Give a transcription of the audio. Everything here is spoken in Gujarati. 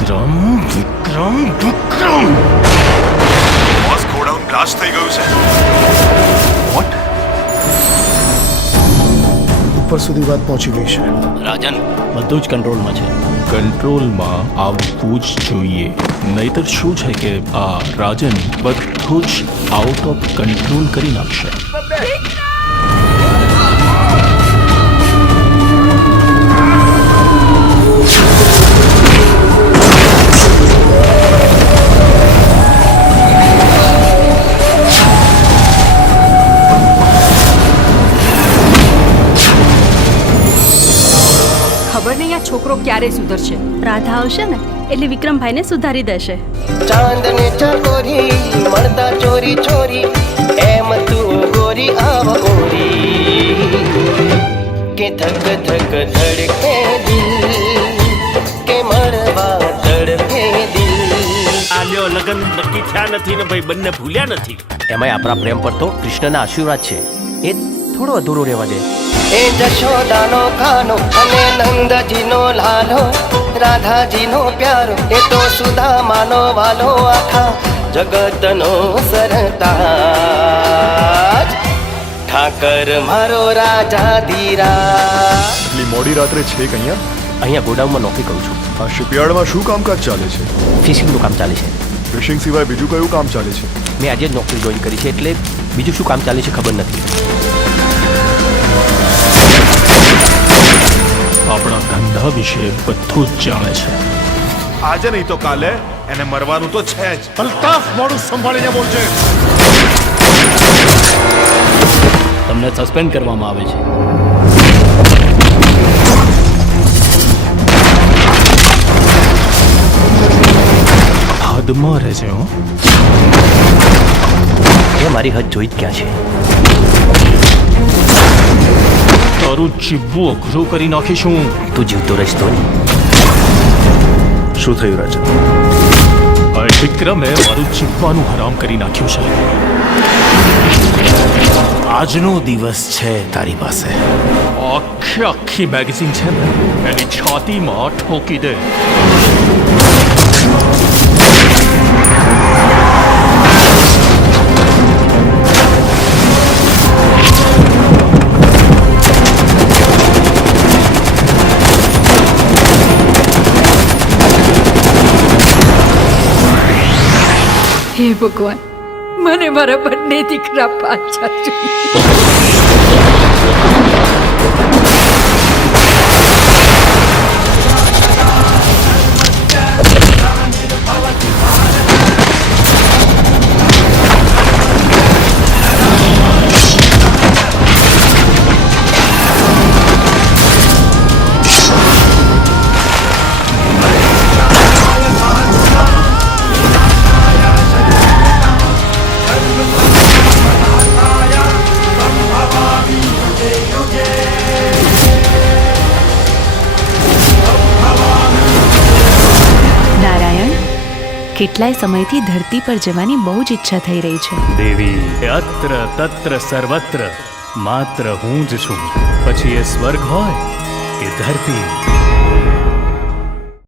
વિક્રમ વિક્રમ વિક્રમ બોસ ગોડાઉન બ્લાસ્ટ થઈ ગયું છે. વોટ? ઉપર સુધી વાત પહોંચી ગઈ છે. રાજન બધું જ કંટ્રોલમાં છે. કંટ્રોલમાં આવવું જ જોઈએ. નહીતર શું છે કે આ રાજન બધું જ આઉટ ઓફ કંટ્રોલ કરી નાખશે. ખબર નહીં આ છોકરો ક્યારે સુધરશે. રાધા આવશે ને એટલે વિક્રમભાઈને સુધારી દેશે. ચાંદને ચકોરી મળતા ચોરી ચોરી એમ તું ગોરી આવ ગોરી કે ધક ધક ધડકે દિલ કે મળવા તડપે દિલ. આલ્યો લગન નક્કી થયા નથી ને ભાઈ બંને ભૂલ્યા નથી. એમાંય આપણા પ્રેમ પર તો કૃષ્ણના આશીર્વાદ છે. એ થોડો અધૂરો રહેવા દે. એ જશોદાનો ખાનો અને નંદજીનો લાલો રાધાજીનો પ્યારો એ તો સુદામાનો વાલો આખા જગતનો સરતાજ ઠાકર મારો રાજા ધીરા. એટલી મોડી રાત્રે છે કે અહીંયા ગોડાઉનમાં નોકરી કરું છું. આ શિપયાર્ડમાં શું કામકાજ ચાલે છે? ફિશિંગનું કામ ચાલે છે. ફિશિંગ સિવાય બીજું કયું કામ ચાલે છે? મેં આજે જ નોકરી જોઈન કરી છે એટલે બીજું શું કામ ચાલે છે ખબર નથી. આપણા ધંધા વિશે બધું જ જાણે છે. આજે નહીં તો કાલે એને મરવાનું તો છે જ. અલ્તાફ મોડું સંભાળીને બોલજે. તમને સસ્પેન્ડ કરવામાં આવે છે. હદમાં રહેશે હો. એ મારી હદ જોઈ જ ક્યાં છે. તારું જીવવું અઘરું કરી નાખીશું. તું જીવતો રહીશ તો નહીં. શું થયું રાજન? આ વિક્રમે મારું જીવવાનું હરામ કરી નાખ્યું છે. આજનો દિવસ છે તારી પાસે. આખી મેગેઝિન છે ને એની છાતીમાં ઠોકી દે. હે ભગવાન, મને મારા બંને દીકરા પાછા જોઈએ. કેટલાય સમયથી ધરતી પર જવાની બહુ જ ઈચ્છા થઈ રહી છે. દેવી અત્ર તત્ર સર્વત્ર માત્ર હું જ છું. પછી એ સ્વર્ગ હોય કે ધરતી.